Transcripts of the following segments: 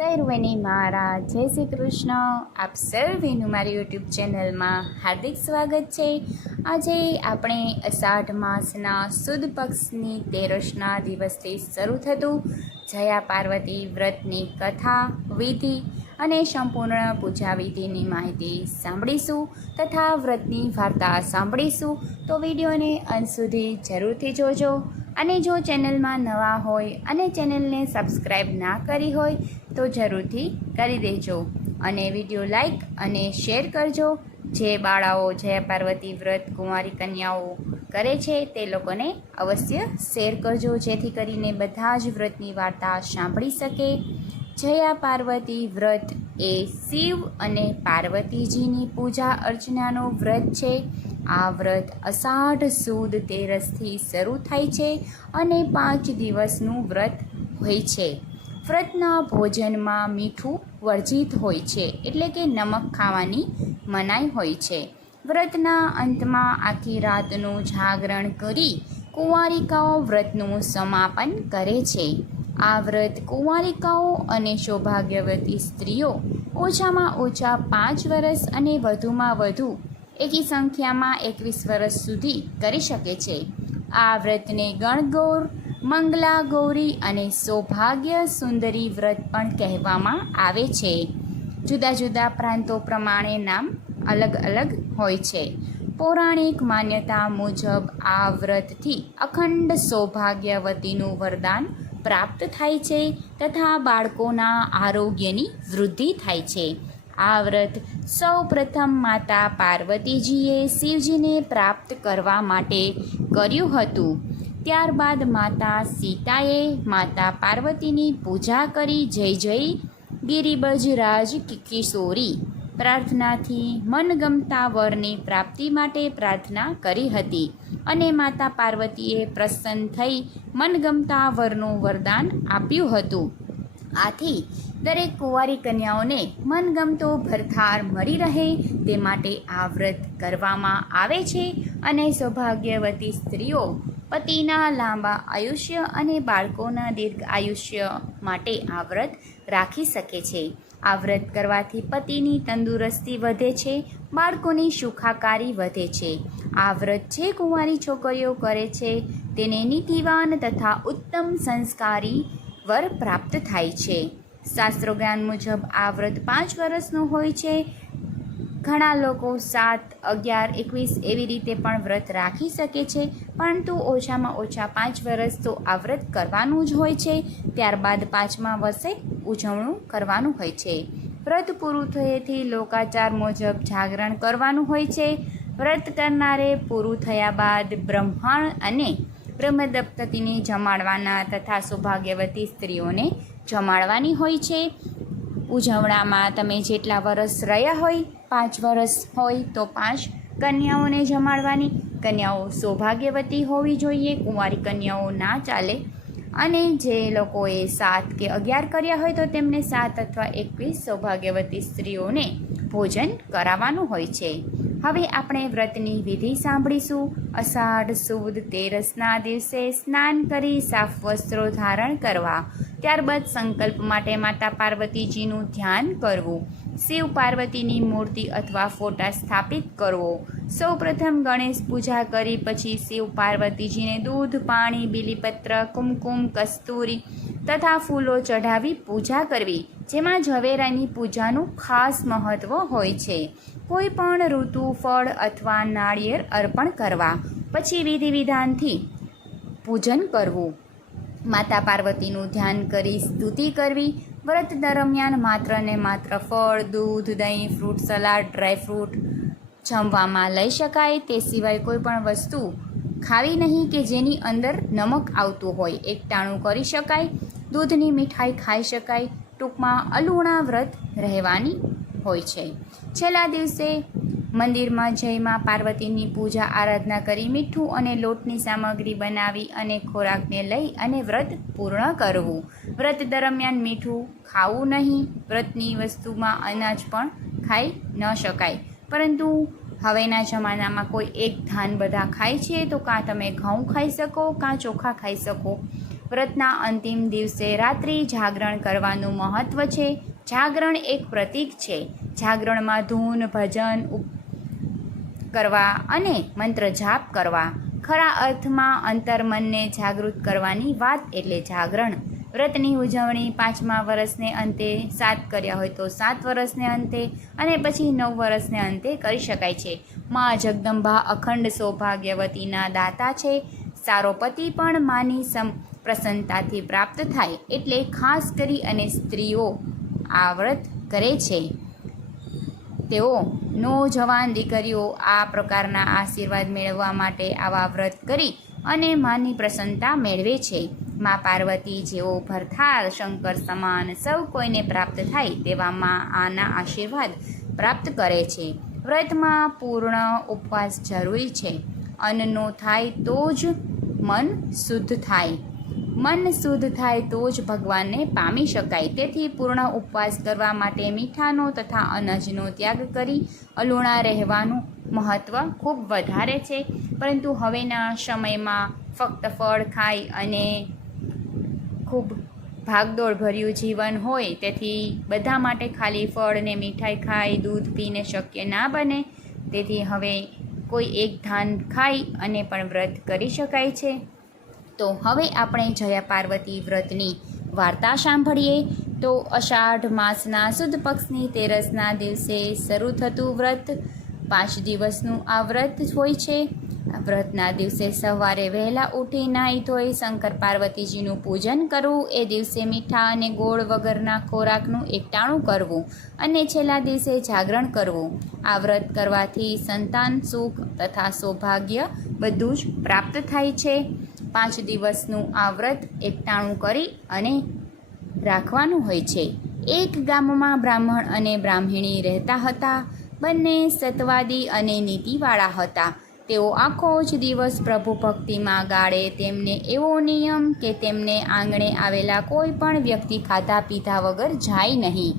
સર્વને મારા જય શ્રી કૃષ્ણ. આપ સર્વેનું મારી યુટ્યુબ ચેનલમાં હાર્દિક સ્વાગત છે. આજે આપણે અષાઢ માસના સુદ પક્ષની તેરસના દિવસથી શરૂ થતું જયા પાર્વતી વ્રતની કથા, વિધિ અને સંપૂર્ણ પૂજા વિધિની માહિતી સાંભળીશું તથા વ્રતની વાર્તા સાંભળીશું. તો વિડીયોને અંત સુધી જરૂરથી જોજો. અને જો ચેનલમાં નવા હોય અને ચેનલને સબસ્ક્રાઈબ ના કરી હોય, તો જરૂરથી કરી દેજો. અને વીડિયો લાઈક અને શેર કરજો. જે બાળાઓ જયા પાર્વતી વ્રત, કુંવારી કન્યાઓ કરે છે, તે લોકોને અવશ્ય શેર કરજો, જેથી કરીને બધા જ વ્રતની વાર્તા સાંભળી શકે. જયા પાર્વતી વ્રત. એ શિવ અને પાર્વતીજીની પૂજા અર્ચનાનું વ્રત છે. આ વ્રત અષાઢ સુદ તેરસથી શરૂ થાય છે અને પાંચ દિવસનું વ્રત હોય છે. વ્રતના ભોજનમાં મીઠું વર્જિત હોય છે એટલે કે નમક ખાવાની મનાઈ હોય છે. વ્રતના અંતમાં આખી રાતનું જાગરણ કરી કુંવારિકાઓ વ્રતનું સમાપન કરે છે. આ વ્રત કુંવારિકાઓ અને સૌભાગ્યવતી સ્ત્રીઓ ઓછામાં ઓછા પાંચ વર્ષ અને વધુમાં વધુ એકી સંખ્યામાં એકવીસ વર્ષ સુધી કરી શકે છે. આ વ્રતને ગણગૌર મંગલા ગૌરી અને સૌભાગ્ય સુંદરી વ્રત પણ કહેવામાં આવે છે. જુદા જુદા પ્રાંતો પ્રમાણે નામ અલગ અલગ હોય છે. પૌરાણિક માન્યતા મુજબ આ વ્રતથી અખંડ સૌભાગ્યવતીનું વરદાન પ્રાપ્ત થાય છે તથા બાળકોના આરોગ્યની વૃદ્ધિ થાય છે. આ વ્રત સૌ પ્રથમ માતા પાર્વતીજીએ શિવજીને પ્રાપ્ત કરવા માટે કર્યું હતું. ત્યારબાદ માતા સીતાએ માતા પાર્વતીની પૂજા કરી જય જય ગિરિબજરાજ કિશોરી પ્રાર્થનાથી મનગમતા વરની પ્રાપ્તિ માટે પ્રાર્થના કરી હતી અને માતા પાર્વતીએ પ્રસન્ન થઈ મનગમતા વરનું વરદાન આપ્યું હતું. આથી દરેક કુંવારી કન્યાઓને મનગમતો ભરથાર મળી રહે તે માટે આ વ્રત કરવામાં આવે છે અને સૌભાગ્યવતી સ્ત્રીઓ પતિના લાંબા આયુષ્ય અને બાળકોના દીર્ઘ આયુષ્ય માટે આ વ્રત રાખી શકે છે. આ વ્રત કરવાથી પતિની તંદુરસ્તી વધે છે, બાળકોની સુખાકારી વધે છે. આ વ્રત જે કુંવારી છોકરીઓ કરે છે, તેને નીતિવાન તથા ઉત્તમ સંસ્કારી વર પ્રાપ્ત થાય છે. શાસ્ત્રો જ્ઞાન મુજબ આ વ્રત પાંચ વર્ષનું હોય છે ઘણા લોકો સાત, અગિયાર, એકવીસ એવી રીતે પણ વ્રત રાખી શકે છે, પરંતુ ઓછામાં ઓછા પાંચ વર્ષ તો આ વ્રત કરવાનું જ હોય છે. ત્યારબાદ પાંચમા વર્ષે ઉજવણું કરવાનું હોય છે. વ્રત પૂરું થયેથી લોકાચાર મુજબ જાગરણ કરવાનું હોય છે. વ્રત કરનારે પૂરું થયા બાદ બ્રહ્માંડ અને બ્રહ્મદંપતિને જમાડવાના તથા સૌભાગ્યવતી સ્ત્રીઓને જમાડવાની હોય છે. ઉજવણામાં તમે જેટલા વરસ રહ્યા હોય પાંચ વર્ષ હોય તો પાંચ કન્યાઓને જમાડવાની. કન્યાઓ સૌભાગ્યવતી હોવી જોઈએ, કુંવારી કન્યાઓ ના ચાલે. અને જે લોકોએ સાત કે અગિયાર કર્યા હોય તો તેમને સાત અથવા એકવીસ સૌભાગ્યવતી સ્ત્રીઓને ભોજન કરાવવાનું હોય છે. હવે આપણે વ્રતની વિધિ સાંભળીશું. અષાઢ, સુદ તેરસના દિવસે સ્નાન કરી સાફ વસ્ત્રો ધારણ કરવા. ત્યારબાદ સંકલ્પ માટે માતા પાર્વતીજીનું ધ્યાન કરવું. શિવ પાર્વતીની મૂર્તિ અથવા ફોટા સ્થાપિત કરવો. સૌપ્રથમ ગણેશ પૂજા કરી, પછી શિવ પાર્વતીજીને દૂધ, પાણી, બીલીપત્ર, કુમકુમ, કસ્તુરી તથા ફૂલો ચઢાવી પૂજા કરવી, જેમાં ઝવેરાની પૂજાનું ખાસ મહત્ત્વ હોય છે. કોઈ પણ ઋતુ, ફળ અથવા નાળિયેર અર્પણ કરવા, પછી વિધિ વિધાનથી પૂજન કરવું. માતા પાર્વતીનું ધ્યાન કરી સ્તુતિ કરવી. વ્રત દરમિયાન માત્ર ને માત્ર ફળ, દૂધ, દહીં, ફ્રૂટ, સલાડ ડ્રાયફ્રૂટ જમવામાં લઈ શકાય. તે સિવાય કોઈ પણ વસ્તુ ખાવી નહીં કે જેની અંદર નમક આવતું હોય એકટાણું કરી શકાય. દૂધની મીઠાઈ ખાઈ શકાય. ટૂંકમાં અલુણા વ્રત રહેવાની હોય છે. છેલ્લા દિવસે મંદિરમાં જયમાં પાર્વતીની પૂજા આરાધના કરી મીઠું અને લોટની સામગ્રી બનાવી અને ખોરાકને લઈ અને વ્રત પૂર્ણ કરવું. વ્રત દરમિયાન મીઠું ખાવું નહીં, વ્રતની વસ્તુમાં અનાજ પણ ખાઈ ન શકાય. પરંતુ હવેના જમાનામાં કોઈ એક ધાન બધા ખાય છે તો કાં તમે ઘઉં ખાઈ શકો, કાં ચોખા ખાઈ શકો. વ્રતના અંતિમ દિવસે રાત્રિ જાગરણ કરવાનું મહત્ત્વ છે. જાગરણ એક પ્રતીક છે. જાગરણમાં ધૂન, ભજન, ઉપ- કરવા અને મંત્ર જાપ કરવા. ખરા અર્થમાં અંતર્મનને જાગૃત કરવાની વાત એટલે જાગરણ. વ્રતની ઉજવણી પાંચમા વર્ષને અંતે સાત કર્યા હોય તો સાત વર્ષને અંતે અને પછી નવ વર્ષને અંતે કરી શકાય છે. મા જગદંબા અખંડ સૌભાગ્યવતીના દાતા છે. સારો પતિ પણ માની સમ પ્રસન્નતાથી પ્રાપ્ત થાય એટલે ખાસ કરી અને સ્ત્રીઓ આ વ્રત કરે છે. તેઓ નોજવાન દીકરીઓ આ પ્રકારના આશીર્વાદ મેળવવા માટે આવા વ્રત કરી અને માની પ્રસન્નતા મેળવે છે. મા પાર્વતી જેવો ભરથાર, શંકર સમાન સૌ કોઈને પ્રાપ્ત થાય તેવામાં આના આશીર્વાદ પ્રાપ્ત કરે છે. વ્રતમાં પૂર્ણ ઉપવાસ જરૂરી છે. અન્નનો થાય તો જ મન શુદ્ધ થાય. મન શુદ્ધ થાય તો જ ભગવાનને પામી શકાય. તેથી પૂર્ણ ઉપવાસ કરવા માટે મીઠાનો તથા અનાજનો ત્યાગ કરી અલુણા રહેવાનું મહત્ત્વ ખૂબ વધારે છે. પરંતુ હવેના સમયમાં ફક્ત ફળ ખાઈ અને ખૂબ ભાગદોડ ભર્યું જીવન હોય, તેથી બધા માટે ખાલી ફળ ને મીઠાઈ ખાઈ દૂધ પીને શક્ય ના બને. તેથી હવે કોઈ એક ધાન ખાઈ અને પણ વ્રત કરી શકાય છે. તો હવે આપણે જયા પાર્વતી વ્રતની વાર્તા સાંભળીએ. તો અષાઢ માસના સુદ પક્ષની તેરસના દિવસે શરૂ થતું વ્રત. પાંચ દિવસનું આ વ્રત હોય છે. વ્રતના દિવસે સવારે વહેલા ઉઠી નાહી ધોઈ શંકર પાર્વતીજીનું પૂજન કરવું, એ દિવસે મીઠા અને ગોળ વગરના ખોરાકનું એકટાણું કરવું અને છેલ્લા દિવસે જાગરણ કરવું. આ વ્રત કરવાથી સંતાન, સુખ તથા સૌભાગ્ય બધું જ પ્રાપ્ત થાય છે. પાંચ દિવસનું આ વ્રત એકટાણું કરી અને રાખવાનું હોય છે. એક ગામમાં બ્રાહ્મણ અને બ્રાહ્મણી રહેતા હતા. બંને સત્વાદી અને નીતિવાળા હતા. તેઓ આખો જ દિવસ પ્રભુ ભક્તિમાં ગાળે તેમને એવો નિયમ કે તેમને આંગણે આવેલા કોઈ પણ વ્યક્તિ ખાધા પીધા વગર જાય નહીં.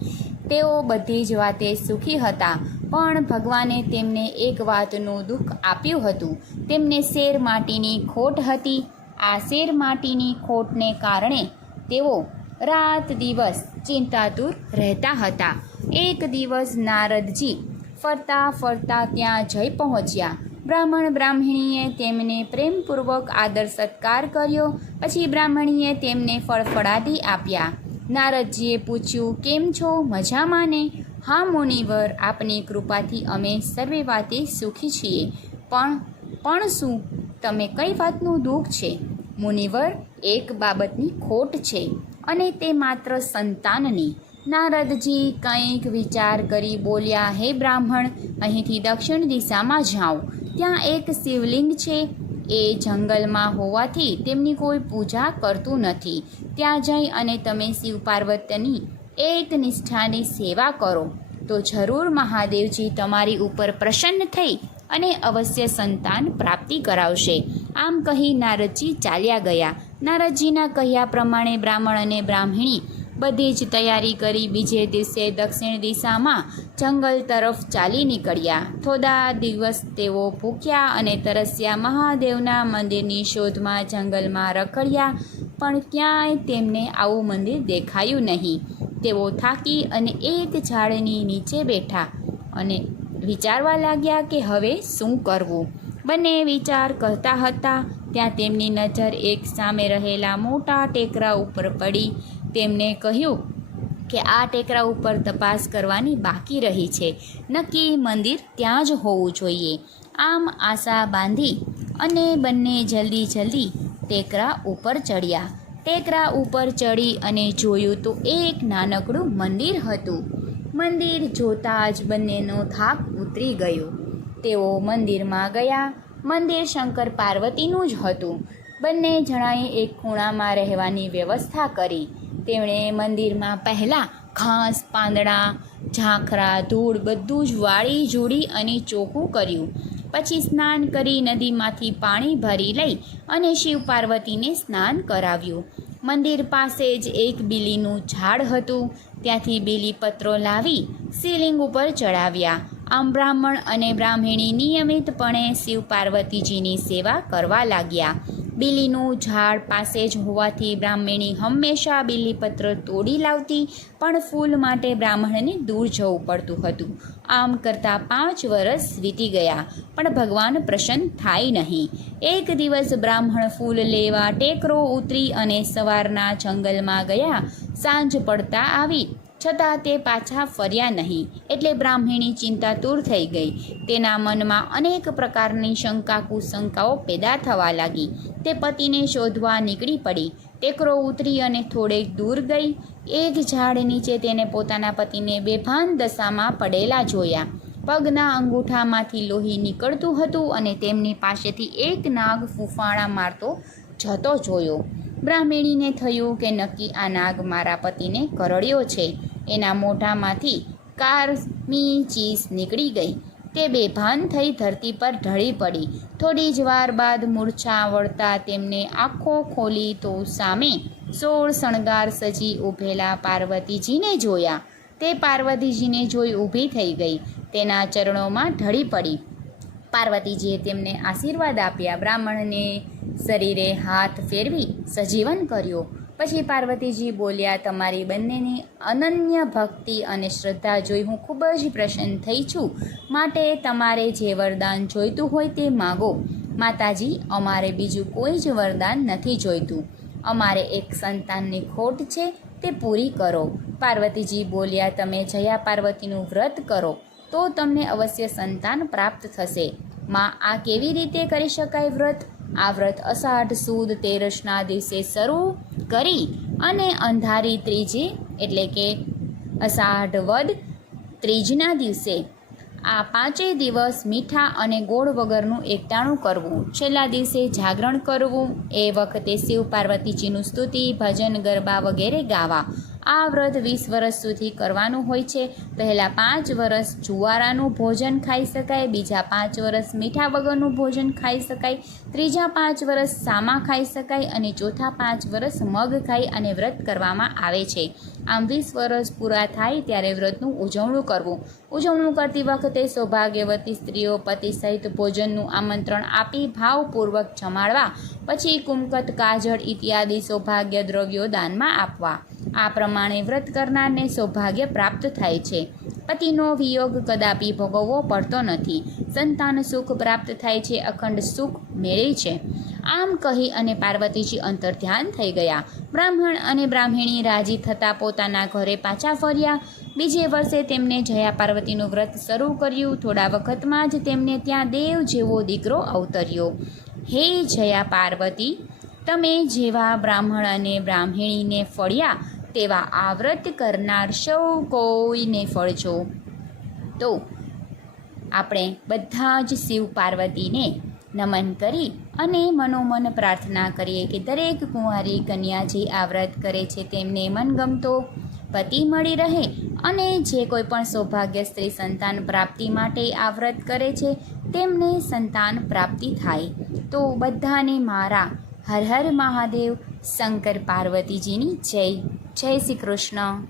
તેઓ બધી જ વાતે સુખી હતા, પણ ભગવાને તેમને એક વાતનું દુઃખ આપ્યું હતું. તેમને શેર માટીની ખોટ હતી. આ શેર માટીની ખોટને કારણે તેઓ રાત દિવસ ચિંતાતુર રહેતા હતા. એક દિવસ નારદજી ફરતા ફરતા ત્યાં જઈ પહોંચ્યા. બ્રાહ્મણ બ્રાહ્મણીએ તેમને પ્રેમપૂર્વક આદર સત્કાર કર્યો, પછી બ્રાહ્મણીએ તેમને ફળફળાદી આપ્યા. નારદજીએ પૂછ્યું, કેમ છો? મજામાં ને હા, મુનિવર, આપની કૃપાથી અમે સર્વે વાતે સુખી છીએ. પણ પણ શું તમે કઈ વાતનું દુઃખ છે? મુનિવર, એક બાબતની ખોટ છે અને તે માત્ર સંતાનની. નારદજી કંઈક વિચાર કરી બોલ્યા, હે બ્રાહ્મણ, અહીંથી દક્ષિણ દિશામાં જાઓ. ત્યાં એક શિવલિંગ છે. એ જંગલમાં હોવાથી તેમની કોઈ પૂજા કરતું નથી. ત્યાં જઈ અને તમે શિવ પાર્વતીની એક નિષ્ઠાની સેવા કરો. તો જરૂર મહાદેવજી તમારી ઉપર પ્રસન્ન થઈ અને અવશ્ય સંતાન પ્રાપ્તિ કરાવશે. આમ કહી નારદજી ચાલ્યા ગયા. નારદજીના કહ્યા પ્રમાણે બ્રાહ્મણ અને બ્રાહ્મણી બધી જ તૈયારી કરી બીજે દિવસે દક્ષિણ દિશામાં જંગલ તરફ ચાલી નીકળ્યા. થોડા દિવસ તેઓ ભૂખ્યા અને તરસ્યા. મહાદેવના મંદિરની શોધમાં જંગલમાં રખડ્યા, પણ ક્યાંય તેમને આવું મંદિર દેખાયું નહીં. તેઓ થાકી અને એક ઝાડની નીચે બેઠા અને વિચારવા લાગ્યા કે હવે શું કરવું? બંને વિચાર કરતા હતા. ત્યાં તેમની નજર એક સામે રહેલા મોટા ટેકરા ઉપર પડી. તેમને કહ્યું કે આ ટેકરા ઉપર તપાસ કરવાની બાકી રહી છે. નક્કી મંદિર ત્યાં જ હોવું જોઈએ. આમ આશા બાંધી અને બંને જલ્દી જલ્દી ટેકરા ઉપર ચડ્યા. ટેકરા ઉપર ચડી અને જોયું તો એક નાનકડું મંદિર હતું. મંદિર જોતાં જ બંનેનો થાક ઉતરી ગયો. તેઓ મંદિરમાં ગયા. મંદિર શંકર પાર્વતીનું જ હતું. બંને જણાએ એક ખૂણામાં રહેવાની વ્યવસ્થા કરી. તેમણે મંદિરમાં પહેલાં ઘાસ, પાંદડા, ઝાંખરા, ધૂળ બધું જ વાળી, જોડી અને ચોખ્ખું કર્યું. પછી સ્નાન કરી નદીમાંથી પાણી ભરી લઈ અને શિવ પાર્વતીને સ્નાન કરાવ્યું. મંદિર પાસે જ એક બીલીનું ઝાડ હતું. ત્યાંથી બીલીપત્રો લાવી શિવલિંગ ઉપર ચડાવ્યા. આમ બ્રાહ્મણ અને બ્રાહ્મણી નિયમિતપણે શિવ પાર્વતીજીની સેવા કરવા લાગ્યા. બીલીનું ઝાડ પાસે જ હોવાથી બ્રાહ્મણી હંમેશા બીલીપત્ર તોડી લાવતી, પણ ફૂલ માટે બ્રાહ્મણને દૂર જવું પડતું હતું. આમ કરતાં પાંચ વર્ષ વીતી ગયા, પણ ભગવાન પ્રસન્ન થાય નહીં. એક દિવસ બ્રાહ્મણ ફૂલ લેવા ટેકરો ઉતરી અને સવારના જંગલમાં ગયા. સાંજ પડતા આવી છતાં તે પાછા ફર્યા નહીં. એટલે બ્રાહ્મણી ચિંતાતુર થઈ ગઈ. તેના મનમાં અનેક પ્રકારની શંકા કુશંકાઓ પેદા થવા લાગી. તે પતિને શોધવા નીકળી પડી. ટેકરો ઉતરી અને થોડેક દૂર ગઈ. એક ઝાડ નીચે તેને પોતાના પતિને બેભાન દશામાં પડેલા જોયા. પગના અંગૂઠામાંથી લોહી નીકળતું હતું અને તેમની પાસેથી એક નાગ ફૂફાણા મારતો જતો જોયો. બ્રાહ્મણીને થયું કે નક્કી આ નાગ મારા પતિને કરડ્યો છે. એના મોઢામાંથી કારમી ચીસ નીકળી ગઈ. તે બેભાન થઈ ધરતી પર ઢળી પડી. થોડી જ વાર બાદ મૂર્છા વળતા તેમને આંખો ખોલી તો સામે સોળ શણગાર સજી ઊભેલા પાર્વતીજીને જોયા. તે પાર્વતીજીને જોઈ ઊભી થઈ ગઈ. તેના ચરણોમાં ઢળી પડી. પાર્વતીજીએ તેમને આશીર્વાદ આપ્યા. બ્રાહ્મણને શરીરે હાથ ફેરવી સજીવન કર્યો. પછી પાર્વતીજી બોલ્યા, તમારી બંનેની અનન્ય ભક્તિ અને શ્રદ્ધા જોઈ હું ખૂબ જ પ્રસન્ન થઈ છું. માટે તમારે જે વરદાન જોઈતું હોય તે માગો. માતાજી, અમારે બીજું કોઈ જ વરદાન નથી જોઈતું. અમારે એક સંતાનની ખોટ છે, તે પૂરી કરો. પાર્વતીજી બોલ્યા, તમે જયા પાર્વતીનું વ્રત કરો, તો તમને અવશ્ય સંતાન પ્રાપ્ત થશે. માં, આ કેવી રીતે કરી શકાય વ્રત? આ વ્રત અષાઢ, સુદ, તેરસના દિવસે શરૂ કરી અને અંધારી ત્રીજી, એટલે કે અષાઢ વદ ત્રીજના દિવસે આ પાંચેય દિવસ મીઠા અને ગોળ વગરનું એકટાણું કરવું. છેલ્લા દિવસે જાગરણ કરવું. એ વખતે શિવ પાર્વતીજીનું સ્તુતિ, ભજન, ગરબા વગેરે ગાવા. આ વ્રત વીસ વર્ષ સુધી કરવાનું હોય છે. પહેલાં પાંચ વર્ષ જુવારાનું ભોજન ખાઈ શકાય, બીજા પાંચ વર્ષ મીઠા વગરનું ભોજન ખાઈ શકાય, ત્રીજા પાંચ વર્ષ સામા ખાઈ શકાય અને ચોથા પાંચ વર્ષ મગ ખાઈ અને વ્રત કરવામાં આવે છે. આમ વીસ વર્ષ પૂરા થાય ત્યારે વ્રતનું ઉજવણું કરવું. ઉજવણું કરતી વખતે સૌભાગ્યવતી સ્ત્રીઓ પતિ સહિત ભોજનનું આમંત્રણ આપી, ભાવપૂર્વક જમાડવા, પછી કુમકત કાજળ ઇત્યાદિ સૌભાગ્ય દ્રવ્યો દાનમાં આપવા. આ પ્રમાણે વ્રત કરનારને સૌભાગ્ય પ્રાપ્ત થાય છે. પતિનો વિયોગ કદાપી ભોગવવો પડતો નથી. સંતાન સુખ પ્રાપ્ત થાય છે, અખંડ સુખ મેળે છે. આમ કહી અને પાર્વતીજી અંતર ધ્યાન થઈ ગયા. બ્રાહ્મણ અને બ્રાહ્મણી રાજી થતાં પોતાના ઘરે પાછા ફર્યા. બીજે વર્ષે તેમને જયા પાર્વતીનું વ્રત શરૂ કર્યું. થોડા વખતમાં જ તેમને ત્યાં દેવ જેવો દીકરો અવતર્યો. હે જયા પાર્વતી, તમે જેવા બ્રાહ્મણ અને બ્રાહ્મણીને ફળ્યા તેવા આવ્રત કરનાર સૌ કોઈને ફળજો તો આપણે બધા જ શિવ પાર્વતીને નમન કરી અને મનોમન પ્રાર્થના કરીએ કે દરેક કુંવારી કન્યા જે આ કરે છે તેમને મનગમતો પતિ મળી રહે અને જે કોઈ પણ સૌભાગ્ય સ્ત્રી સંતાન પ્રાપ્તિ માટે આ વ્રત કરે છે તેમને સંતાન પ્રાપ્તિ થાય. તો બધાને મારા હર હર મહાદેવ, શંકર પાર્વતીજીની જય. જય શ્રી કૃષ્ણ.